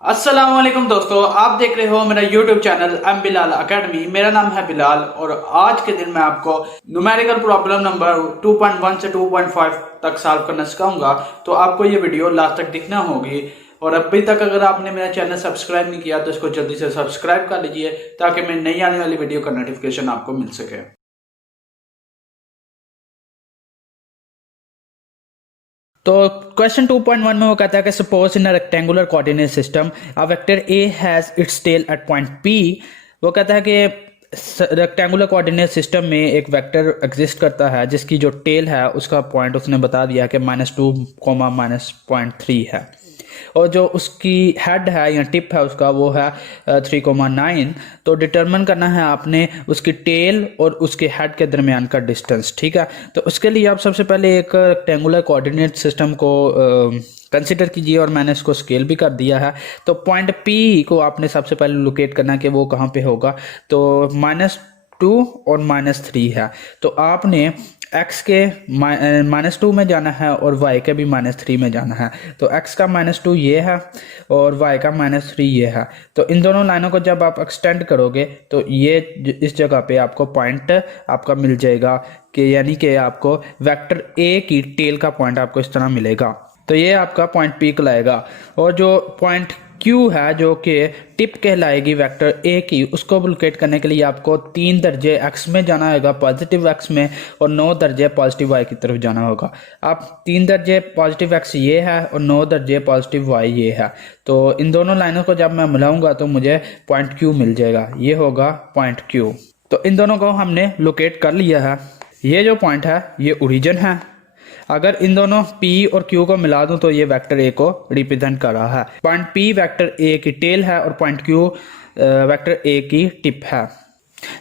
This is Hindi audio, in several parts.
अस्सलाम वालेकुम दोस्तों, आप देख रहे हो मेरा YouTube चैनल M-Bilal अकेडमी। मेरा नाम है बिलाल और आज के दिन मैं आपको न्यूमेरिकल प्रॉब्लम नंबर 2.1 से 2.5 तक सॉल्व करना सिखाऊंगा। तो आपको ये वीडियो लास्ट तक दिखना होगी। और अभी तक अगर आपने मेरा चैनल सब्सक्राइब नहीं किया तो इसको जल्दी से सब्सक्राइब कर लीजिए ताकि मैं नई आने वाली वीडियो का नोटिफिकेशन आपको मिल सके। तो क्वेश्चन 2.1 में वो कहता है कि suppose in a rectangular coordinate system a vector A has its tail at point P. वो कहता है कि रेक्टेंगुलर कोऑर्डिनेट सिस्टम में एक वेक्टर एग्जिस्ट करता है जिसकी जो टेल है उसका पॉइंट उसने बता दिया कि -2, -0.3 है और जो उसकी हेड है या टिप है उसका वो है 3,9। तो डिटरमिन करना है आपने उसकी टेल और उसके हेड के दरमियान का डिस्टेंस। ठीक है, तो उसके लिए आप सबसे पहले एक रेक्टेंगुलर कोऑर्डिनेट सिस्टम को कंसिडर कीजिए और मैंने इसको स्केल भी कर दिया है। तो पॉइंट पी को आपने सबसे पहले लोकेट करना कि वो कहाँ पे होगा। तो -2 और -3 है, तो आपने x के -2 में जाना है और y के भी -3 में जाना है। तो x का -2 ये है और y का -3 ये है। तो इन दोनों लाइनों को जब आप एक्सटेंड करोगे तो ये इस जगह पे आपको पॉइंट आपका मिल जाएगा कि यानी कि आपको वेक्टर a की टेल का पॉइंट आपको इस तरह मिलेगा। तो ये आपका पॉइंट P कहलाएगा और जो पॉइंट Q है जो कि टिप कहलाएगी वेक्टर A की, उसको लोकेट करने के लिए आपको 3 दर्जे x में जाना होगा पॉजिटिव x में और 9 दर्जे पॉजिटिव y की तरफ जाना होगा। अब 3 दर्जे पॉजिटिव x ये है और 9 दर्जे पॉजिटिव y ये है। तो इन दोनों लाइनों को जब मैं मिलाऊंगा तो मुझे पॉइंट Q मिल जाएगा, ये होगा पॉइंट Q। तो इन दोनों को हमने लोकेट कर लिया है। ये जो पॉइंट है ये ओरिजिन है। अगर इन दोनों P और Q को मिला दूं तो ये वेक्टर A को रिप्रेजेंट कर रहा है। पॉइंट P वेक्टर A की टेल है और पॉइंट Q वेक्टर A की टिप है।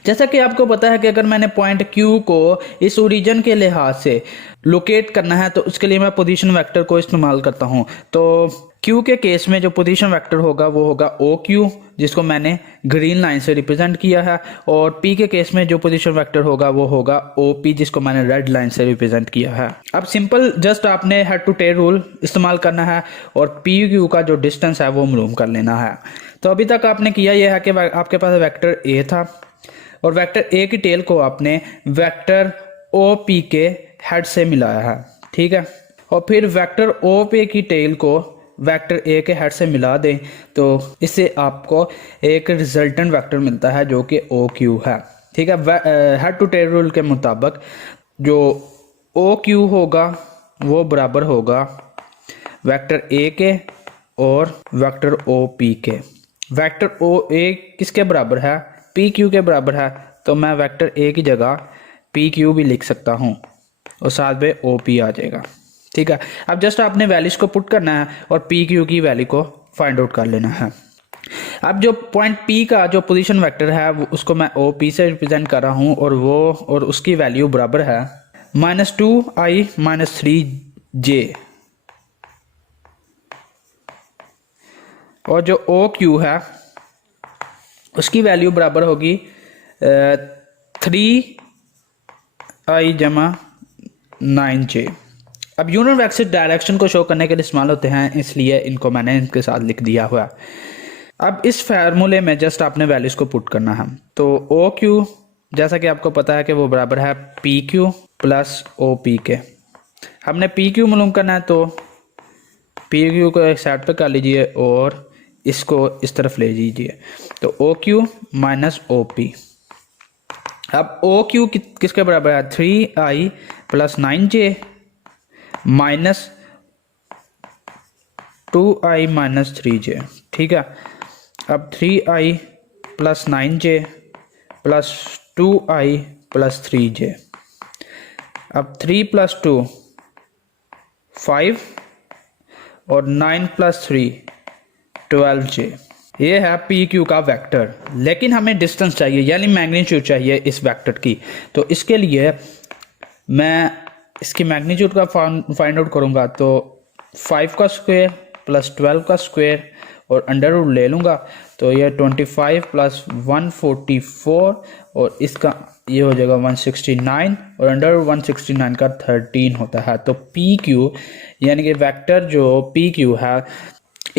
जैसा कि आपको पता है कि अगर मैंने पॉइंट Q को इस ओरिजिन के लिहाज से लोकेट करना है तो उसके लिए मैं पोजीशन वेक्टर को इस्तेमाल करता हूं। तो Q के केस में जो पोजीशन वेक्टर होगा वो होगा OQ, जिसको मैंने ग्रीन लाइन से रिप्रेजेंट किया है, और P के केस में जो पोजीशन वेक्टर होगा वो होगा OP, जिसको मैंने रेड लाइन से रिप्रेजेंट किया है। अब सिंपल जस्ट आपने हेड टू टेल रूल इस्तेमाल करना है और PQ का जो डिस्टेंस है वो मालूम कर लेना है। तो अभी तक आपने किया यह है कि आपके पास वेक्टर A था और वेक्टर A की टेल को आपने वेक्टर OP के हेड से मिलाया है। ठीक है, और फिर वेक्टर OP की टेल को वेक्टर A के हेड से मिला दें तो इससे आपको एक रिजल्टेंट वेक्टर मिलता है जो कि OQ है। ठीक है, हेड टू टेल रूल के मुताबिक जो OQ होगा वो बराबर होगा वेक्टर A के और वेक्टर OP के। वेक्टर OA किसके बराबर है? PQ के बराबर है। तो मैं वेक्टर A की जगह PQ भी लिख सकता हूँ और साथ में OP आ जाएगा। ठीक है, अब जस्ट आपने वैल्यूज को पुट करना है और PQ की वैल्यू को फाइंड आउट कर लेना है। अब जो पॉइंट P का जो पोजीशन वेक्टर है वो उसको मैं OP से रिप्रेजेंट कर रहा हूँ और उसकी वैल्यू बराबर है -2i -3j। और जो OQ है उसकी वैल्यू बराबर होगी 3i जमा 9j। अब यूनिट वेक्टर डायरेक्शन को शो करने के लिए इस्तेमाल होते हैं, इसलिए इनको मैंने इनके साथ लिख दिया हुआ है। अब इस फार्मूले में जस्ट आपने वैल्यूज को पुट करना है। तो OQ जैसा कि आपको पता है कि वो बराबर है PQ प्लस OP के। हमने PQ मालूम करना है तो PQ को एक साइड पे कर लीजिए और इसको इस तरफ ले लीजिए। तो OQ माइनस OP। अब OQ किसके बराबर है? 3i plus 9j minus 2i minus 3j। ठीक है, अब 3i plus 9j plus 2i plus 3j। अब 3 प्लस 2 5 और 9 प्लस 3 12j। ये है PQ का वेक्टर, लेकिन हमें डिस्टेंस चाहिए यानी मैग्नीट्यूड चाहिए इस वेक्टर की। तो इसके लिए मैं इसकी मैग्नीट्यूड का फाइंड आउट करूंगा। तो 5 का स्क्वायर प्लस 12 का स्क्वायर और अंडर रूट ले लूँगा। तो ये 25 प्लस 144 और इसका ये हो जाएगा 169 और अंडर रूट 169 का 13 होता है। तो PQ यानी कि वेक्टर जो PQ है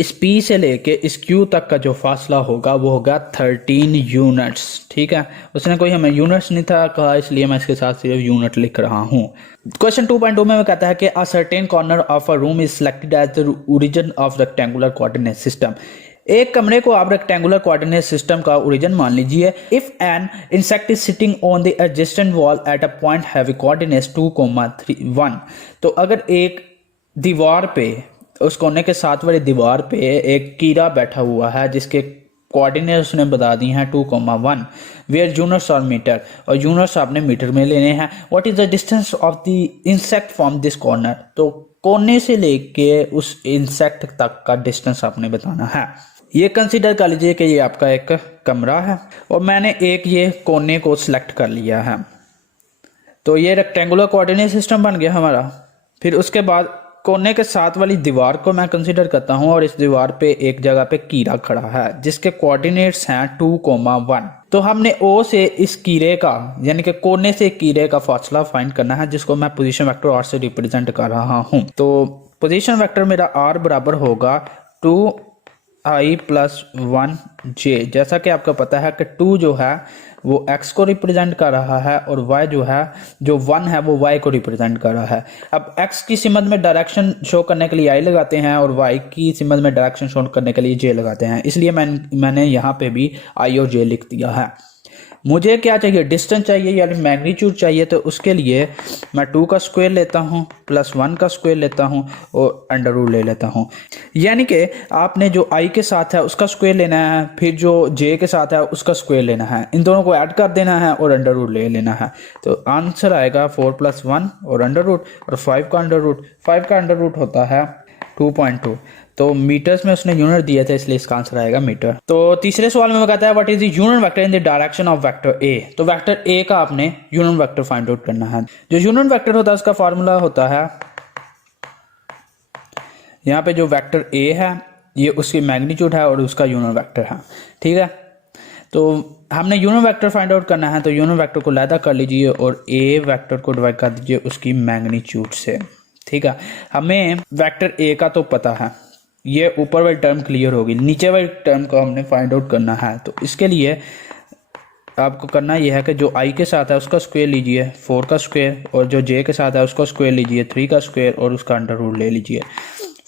इस P से लेके इस Q तक का जो फासला होगा वो होगा 13 यूनिट्स। ठीक है, उसने कोई हमें यूनिट्स नहीं था कहा, इसलिए मैं इसके साथ सिर्फ यूनिट लिख रहा हूँ। क्वेश्चन 2.2 में कहता है कि a certain corner of a room is selected as the origin of rectangular coordinate system. एक कमरे को आप रेक्टेंगुलर कोऑर्डिनेट सिस्टम का ओरिजिन मान लीजिए। If an insect is sitting on the adjacent wall at a point having coordinates 2,1, तो अगर एक दीवार पे, उस कोने के साथ वाली दीवार पे एक कीड़ा बैठा हुआ है जिसके कोऑर्डिनेट उसने बता दी हैं 2,1, वेयर यूनिट्स और मीटर, और यूनिट्स आपने मीटर में लेने हैं। What is the distance of the insect from this corner, तो कोने से लेके उस इंसेक्ट तक का डिस्टेंस आपने बताना है। ये कंसीडर कर लीजिए कि ये आपका एक कमरा है और मैंने एक ये कोने को सिलेक्ट कर लिया है, तो ये रेक्टेंगुलर कोऑर्डिनेट सिस्टम बन गया हमारा। फिर उसके बाद कोने के साथ वाली दीवार को मैं कंसीडर करता हूं और इस दीवार पे एक जगह पे कीड़ा खड़ा है जिसके कोऑर्डिनेट्स हैं 2,1। तो हमने O से इस कीड़े का यानी कि कोने से कीड़े का फासला फाइंड करना है, जिसको मैं पोजीशन वेक्टर R से रिप्रेजेंट कर रहा हूं। तो पोजीशन वेक्टर मेरा R बराबर होगा 2i + 1j। जैसा कि आपको पता है कि 2 जो है वो x को रिप्रेजेंट कर रहा है और y जो है, जो 1 है वो y को रिप्रेजेंट कर रहा है। अब x की सिमत में डायरेक्शन शो करने के लिए i लगाते हैं और y की सिमत में डायरेक्शन शो करने के लिए j लगाते हैं, इसलिए मैंने यहाँ पे भी i और j लिख दिया है। मुझे क्या चाहिए, डिस्टेंस चाहिए यानी मैग्नीट्यूड चाहिए, तो उसके लिए मैं 2 का स्क्वायर लेता हूँ प्लस 1 का स्क्वायर लेता हूँ और अंडर रूट ले लेता हूँ। यानी कि आपने जो i के साथ है उसका स्क्वायर लेना है, फिर जो j के साथ है उसका स्क्वायर लेना है, इन दोनों को ऐड कर देना है और अंडर रूट ले लेना है। तो आंसर आएगा 4 + 1 और अंडर रूट, और 5 का अंडर रूट, 5 का अंडर रूट होता है 2.2। तो मीटर्स में उसने यूनिट दिए थे इसलिए इसका आंसर आएगा मीटर। तो तीसरे सवाल में वो कहता है what is the unit vector in the direction of vector A. तो वेक्टर ए का आपने यूनिट वेक्टर फाइंड आउट करना है। जो यूनिट वेक्टर होता है उसका फार्मूला होता है, यहाँ पे जो वेक्टर ए है ये उसकी मैग्नीट्यूड है और उसका यूनिट वेक्टर है। ठीक है, तो हमने यूनिट वेक्टर फाइंड आउट करना है, तो यूनिट वेक्टर को लैदा कर लीजिए और ए वेक्टर को डिवाइड कर दीजिए उसकी मैग्नीट्यूड से। ठीक है, हमें वेक्टर ए का तो पता है, ये ऊपर वाली टर्म क्लियर होगी, नीचे वाली टर्म को हमने फाइंड आउट करना है। तो इसके लिए आपको करना यह है कि जो i के साथ है उसका स्क्वायर लीजिए 4 का स्क्वायर, और जो j के साथ है उसका स्क्वायर लीजिए 3 का स्क्वायर और उसका अंडर रूट ले लीजिए।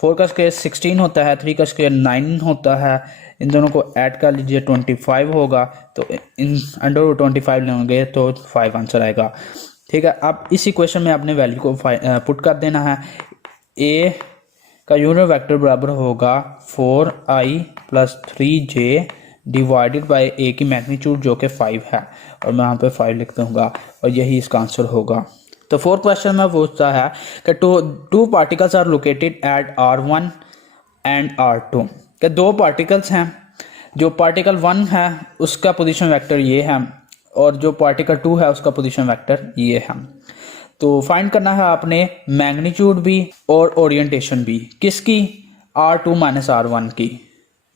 4 का स्क्वायर 16 होता है, 3 का स्क्वायर 9 होता है, इन दोनों को ऐड कर लीजिए 25 होगा, तो इन अंडर रूट 25 लेंगे तो 5 आंसर आएगा। ठीक है, अब इसी क्वेश्चन में आपने वैल्यू को पुट कर देना है। a का यूनिट वेक्टर बराबर होगा 4i + 3j divided by a की मैग्नीट्यूड जो कि 5 है, और मैं यहाँ पे 5 लिख दूंगा और यही इसका आंसर होगा। तो 4th क्वेश्चन में पूछता है कि two particles are located at R1 and R2, कि दो पार्टिकल्स हैं, जो पार्टिकल 1 है उसका पोजीशन वेक्टर ये है और जो पार्टिकल 2 है उसका पोजीशन वेक्टर ये है। तो फाइंड करना है आपने मैग्नीट्यूड भी और ओरिएंटेशन भी, किसकी, R2 - R1 की,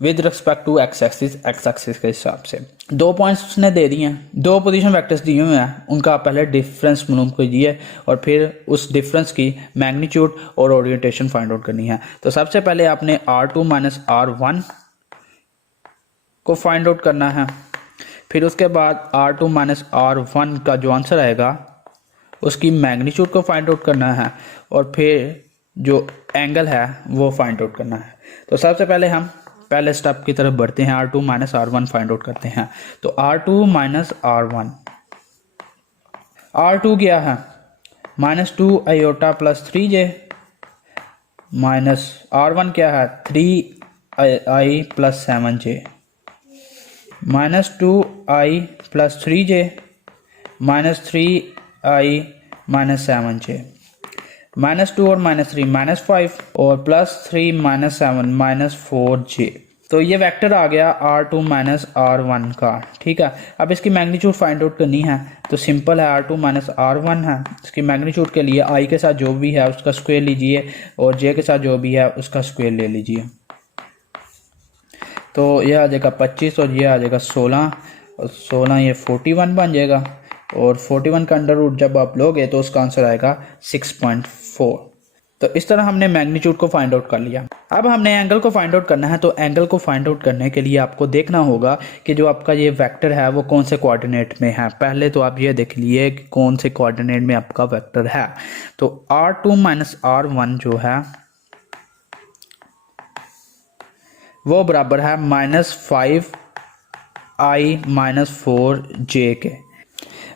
with respect to X axis के हिसाब से। 2 पॉइंट्स उसने दे दिए हैं, 2 पोजीशन वेक्टर्स दिए हुए हैं, उनका आप पहले डिफरेंस मालूम कीजिए और फिर उस डिफरेंस की मैग्नीट्यूड और ओरिएंटेशन फाइंड आउट करनी है। तो सबसे पहले आपने R2 - R1 को फाइंड आउट करना है, फिर उसके बाद R2 - R1 का जो आंसर आएगा उसकी मैग्नीट्यूड को फाइंड आउट करना है और फिर जो एंगल है वो फाइंड आउट करना है। तो सबसे पहले हम पहले स्टेप की तरफ बढ़ते हैं, R2 - R1 फाइंड आउट करते हैं। तो R2 - R1, R2 क्या है, -2i + 3j, माइनस R1 क्या है 3i + 7j, -2i + 3j, -3i - 7j, -2 और -3 -5 और +3 - 7 -4j। तो ये वेक्टर आ गया R2 - R1 का। ठीक है, अब इसकी मैग्नीट्यूड फाइंड आउट करनी है, तो सिंपल है, R2 - R1 है, इसकी मैग्नीट्यूड के लिए i के साथ जो भी है उसका स्क्वायर लीजिए और j के साथ जो भी है उसका स्क्वायर ले लीजिए। तो यह आ जाएगा 25 और यह आ जाएगा 16 और 16 ये 41 बन जाएगा, और 41 का अंडर रूट जब आप लोगे तो उसका आंसर आएगा 6.4। तो इस तरह हमने मैग्नीट्यूड को फाइंड आउट कर लिया। अब हमने एंगल को फाइंड आउट करना है। तो एंगल को फाइंड आउट करने के लिए आपको देखना होगा कि जो आपका ये वेक्टर है वो कौन से कोऑर्डिनेट में है। पहले तो आप ये देख लिए कि कौन से कोऑर्डिनेट में आपका वेक्टर है। तो r2 माइनस r1 जो है वो बराबर है -5i माइनस 4j के।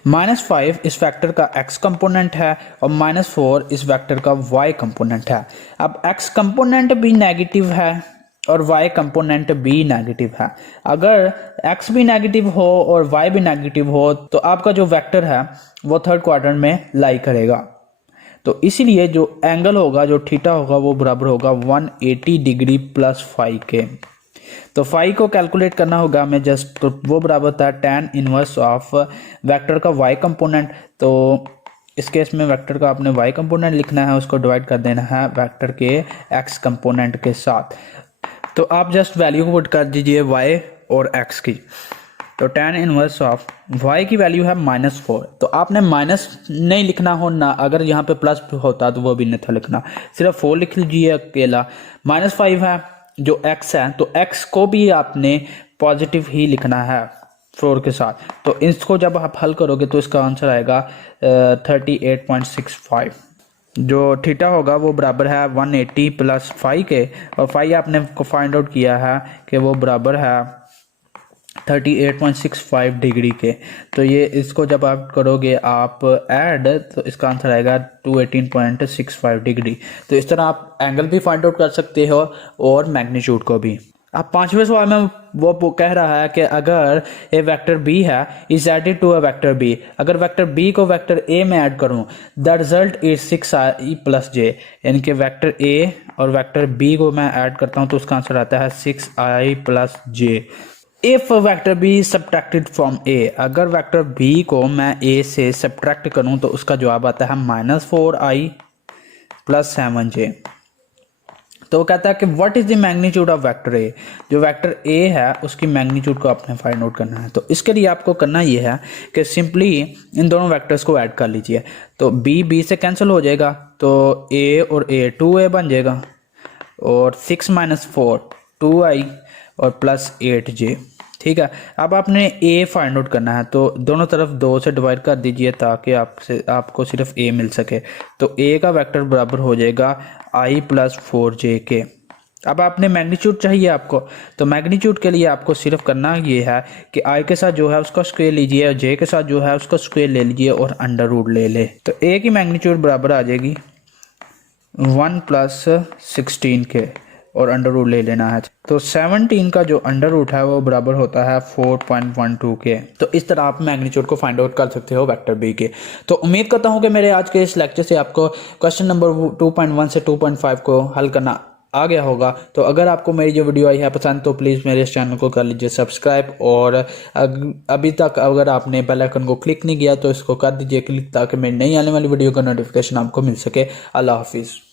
-5 इस वेक्टर का x कंपोनेंट है और -4 इस वेक्टर का y कंपोनेंट है। अब x कंपोनेंट भी नेगेटिव है और y कंपोनेंट भी नेगेटिव है। अगर x भी नेगेटिव हो और y भी नेगेटिव हो तो आपका जो वेक्टर है वो थर्ड क्वाड्रेंट में लाई करेगा। तो इसीलिए जो एंगल होगा, जो थीटा होगा, वो बराबर होगा 180 डिग्री प्लस फाई के। तो फाई को कैलकुलेट करना होगा हमें जस्ट, तो वो बराबर होता है tan इनवर्स ऑफ वेक्टर का y कंपोनेंट। तो इस केस में वेक्टर का आपने y कंपोनेंट लिखना है, उसको डिवाइड कर देना है वेक्टर के x कंपोनेंट के साथ। तो आप जस्ट वैल्यू को पुट कर दीजिए y और x की। तो tan इनवर्स ऑफ y की वैल्यू है -4। तो आपने माइनस नहीं लिखना हो ना, अगर यहाँ पे प्लस होता तो वो भी नहीं था लिखना, सिर्फ 4 लिख लीजिए अकेला। -5 है जो x है, तो x को भी आपने पॉजिटिव ही लिखना है 4 के साथ। तो इसको जब आप हल करोगे तो इसका आंसर आएगा 38.65। जो थीटा होगा वो बराबर है 180 प्लस फाई के, और फाई आपने फाइंड आउट किया है कि वो बराबर है 38.65 डिग्री के। तो ये इसको जब आप करोगे आप ऐड, तो इसका आंसर आएगा 218.65 डिग्री। तो इस तरह आप एंगल भी फाइंड आउट कर सकते हो और मैग्नीट्यूड को भी। अब 5वें सवाल में वो कह रहा है कि अगर ए वेक्टर बी है is added to a vector B, अगर वेक्टर बी को वेक्टर ए में ऐड करूं the result is 6i plus j, यानी कि वेक्टर ए और वेक्टर बी को मैं ऐड करता हूं तो उसका आंसर आता है 6i plus j. If vector B subtracted from A, अगर वेक्टर बी को मैं ए से सब्ट्रैक्ट करूं तो उसका जवाब आता है -4i प्लस 7j। तो कहता है कि what is the magnitude of vector A, जो वेक्टर ए है उसकी मैग्नीट्यूड को आपने फाइंड आउट करना है। तो इसके लिए आपको करना ये है कि सिंपली इन दोनों वेक्टर्स को ऐड कर लीजिए। तो बी से कैंसिल हो जाएगा, तो ए और ए 2a बन जाएगा, और 6 माइनस 4 2i और प्लस 8j। ठीक है, अब आपने a फाइंड आउट करना है, तो दोनों तरफ 2 से डिवाइड कर दीजिए ताकि आपको सिर्फ a मिल सके। तो a का वेक्टर बराबर हो जाएगा i प्लस 4j के। अब आपने मैग्नीट्यूड चाहिए आपको, तो मैग्नीट्यूड के लिए आपको सिर्फ करना ये है कि i के साथ जो है उसका स्क्वायर लीजिए और j के साथ जो है उसका स्क्वायर ले लीजिए और अंडर रूट ले ले। तो a की मैग्नीट्यूड बराबर आ जाएगी 1 प्लस 16 के, और अंडर रूट ले लेना है। तो 17 का जो अंडर रूट है वो बराबर होता है 4.12 के। तो इस तरह आप मैग्नीट्यूड को फाइंड आउट कर सकते हो वेक्टर बी के। तो उम्मीद करता हूँ कि मेरे आज के इस लेक्चर से आपको क्वेश्चन नंबर 2.1 से 2.5 को हल करना आ गया होगा। तो अगर आपको मेरी जो वीडियो आई है पसंद तो प्लीज़ मेरे इस चैनल को कर लीजिए सब्सक्राइब, और अभी तक अगर आपने बेल आइकन को क्लिक नहीं किया तो इसको कर दीजिए क्लिक, ताकि मेरी नई आने वाली वीडियो का नोटिफिकेशन आपको मिल सके। अल्लाह हाफिज़।